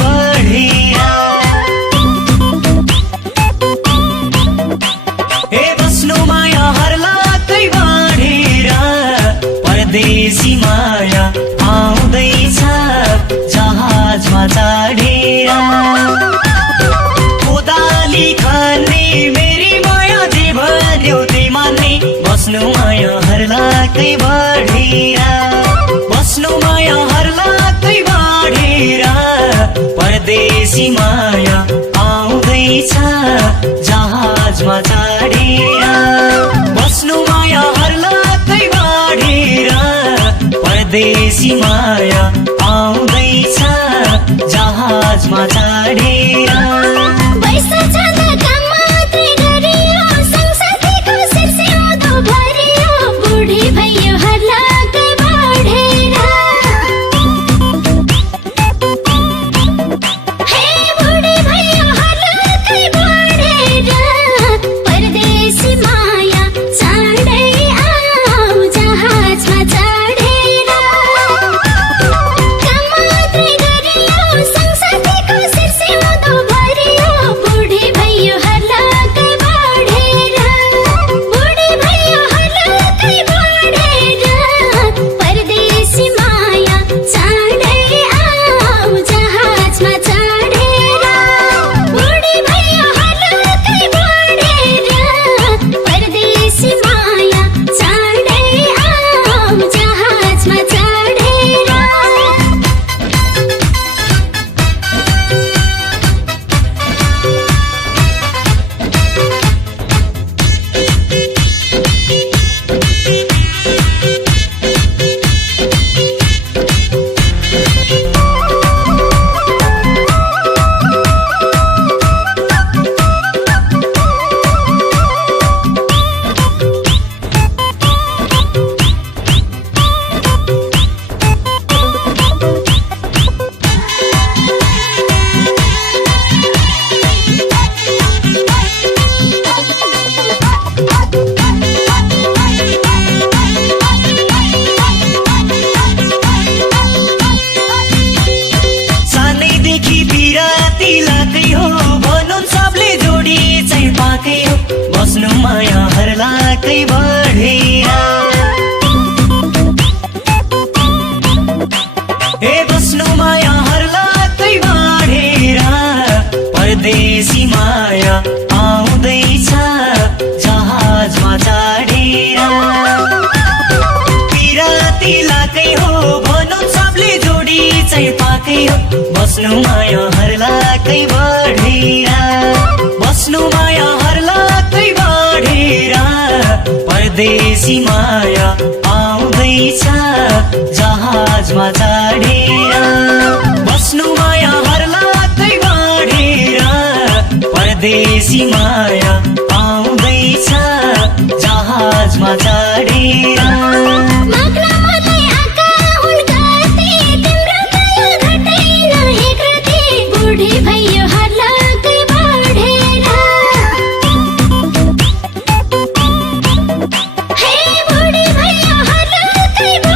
बढेर हे बस्नु माया हर्लाकै बढेर परदेशी माया आउँदैछ जहाजमा चढेर कोदाली खाने मेरी माया जे भन्यो त्यही मान्ने बस्नु माया हर्लाकै बढेर बस्नु माया हर्लाकै बढेर परदेशी माया आउँदैछ जहाजमा चढेर बस्नु माया हर्लाकै बढेर परदेशी माया आउँदैछ जहाजमा चढेर बस्नु माया हर्लाकै बढेर हे बस्नु माया हर्लाकै बढेर परदेशी माया आउँदैछ जहाजमा चढेर पिराती लाकै हो भनौँ सबले जोडी चाहिँ पाकै हो बस्नु माया हर्लाकै बढेर बस्नु माया हर्लाकै बढेर परदेशी माया आउँदैछ जहाजमा चढेर बस्नु माया हर्लाकै बढेर परदेशी माया आउँदैछ जहाजमा चढेर